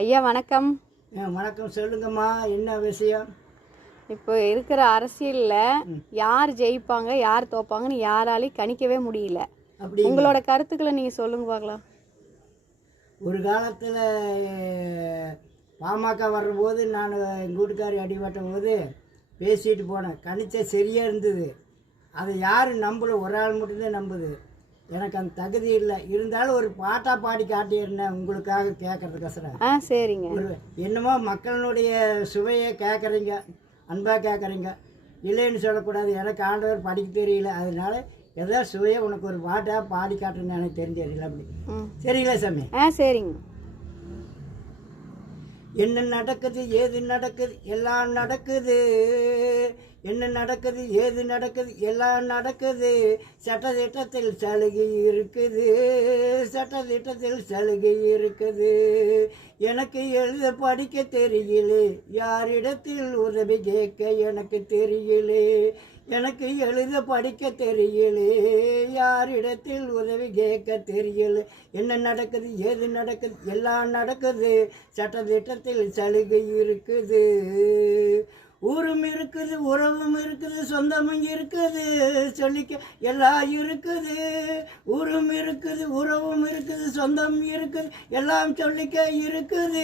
ஐயா வணக்கம். வணக்கம். சொல்லுங்கம்மா, என்ன விஷயம்? இப்போ இருக்கிற அரசியலில் யார் ஜெயிப்பாங்க யார் தோப்பாங்கன்னு யாராலையும் கணிக்கவே முடியல. அப்படி உங்களோட கருத்துக்களை நீங்கள் சொல்லுங்க பார்க்கலாம். ஒரு காலத்தில் பாமக வர்றபோது நான் எங்கள் வீட்டுக்காரி அடிபட்ட போது பேசிட்டு போனேன். கணிச்ச சரியாக இருந்தது. அதை யாரும் நம்பல, ஒரு ஆள் மட்டும்தான் நம்புது. எனக்கு அந்த தகுதி இல்லை. இருந்தாலும் ஒரு பாட்டாக பாடி காட்டியிருந்தேன் உங்களுக்காக கேட்கறதுக்கோசரம். சரிங்க. ஒரு என்னமோ மக்களினுடைய சுவையை கேட்குறீங்க, அன்பாக கேட்குறீங்க. இல்லைன்னு சொல்லக்கூடாது. எனக்கு ஆண்டவர் படிக்க தெரியல, அதனால ஏதோ சுவையை உனக்கு ஒரு பாட்டாக பாடி காட்டுறேன்னு எனக்கு தெரிஞ்சதில்லை. அப்படி சரிங்களா சாமி? சரிங்க. என்ன நடக்குது ஏது நடக்குது எல்லாம் நடக்குது, என்ன நடக்குது ஏது நடக்குது எல்லாம் நடக்குது. சட்டத்திட்டத்தில் சலுகை இருக்குது, சட்டத்திட்டத்தில் சலுகை இருக்குது. எனக்கு எழுத படிக்க தெரியல, யாரிடத்தில் உதவி கேட்க எனக்கு தெரியல. எனக்கு எழுத படிக்க தெரியல, யாரிடத்தில் உதவி கேட்க தெரியல. என்ன நடக்குது ஏது நடக்குது எல்லாம் நடக்குது, சட்டத்திட்டத்தில் சலுகை இருக்குது. ஊரும் இருக்குது, உறவும் இருக்குது, சொந்தமும் இருக்குது, சொல்லிக்க எல்லாம் இருக்குது. ஊரும் இருக்குது, உறவும் இருக்குது, சொந்தம் இருக்குது, எல்லாம் சொல்லிக்க இருக்குது.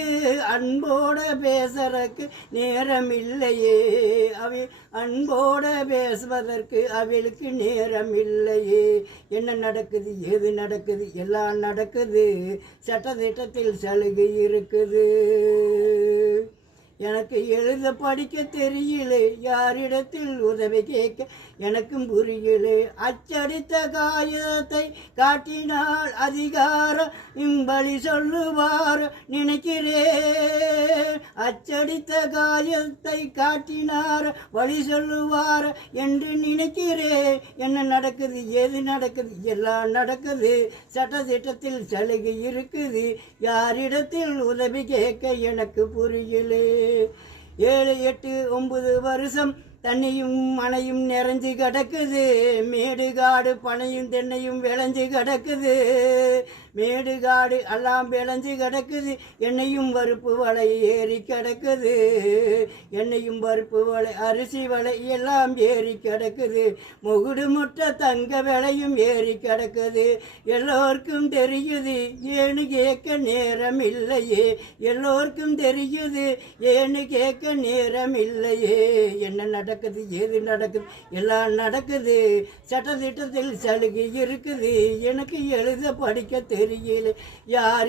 அன்போட பேசுறதுக்கு நேரம் இல்லையே, அன்போட பேசுவதற்கு அவளுக்கு நேரம் இல்லையே. என்ன நடக்குது ஏது நடக்குது எல்லாம் நடக்குது, சட்டத்திட்டத்தில் சலுகை இருக்குது. எனக்கு எழுத படிக்க தெரியல, யாரிடத்தில் உதவி கேட்க எனக்கும் புரியல. அச்சடித்த காகிதத்தை காட்டினால் அதிகாரம் இம்பளி சொல்லுவார் நினைக்கிறேன். அச்சடித்த காகிதத்தை காட்டினார் வழி சொல்லுவார் என்று நினைக்கிறேன். என்ன நடக்குது ஏது நடக்குது எல்லாம் நடக்குது, சட்டத்திட்டத்தில் சலுகை இருக்குது. யாரிடத்தில் உதவி கேட்க எனக்கு புரியலே. 7, 8, 9 வருஷம் தண்ணியும் மனையும் நிறைஞ்சு கிடக்குது. மேடுகாடு பனையும் தென்னையும் விளைஞ்சு கிடக்குது. மேடுகாடு எல்லாம் விளைஞ்சு கிடக்குது. எண்ணெயும் பருப்பு வலை ஏறி கிடக்குது. எண்ணெயும் பருப்பு வலை அரிசி வலை எல்லாம் ஏறி கிடக்குது. முகுடு முட்டை தங்க விலையும் ஏறி கிடக்குது. எல்லோருக்கும் தெரியுது, ஏன்னு கேட்க நேரம் இல்லையே. எல்லோருக்கும் தெரியுது, ஏன்னு கேட்க நேரம் இல்லையே. என்ன நடக்குது ஏது நடக்குது எல்லாம் நடக்குது, சட்டத்திட்டத்தில் சலுகை இருக்குது. எனக்கு எழுத படிக்க தெரியல, யாரிடம்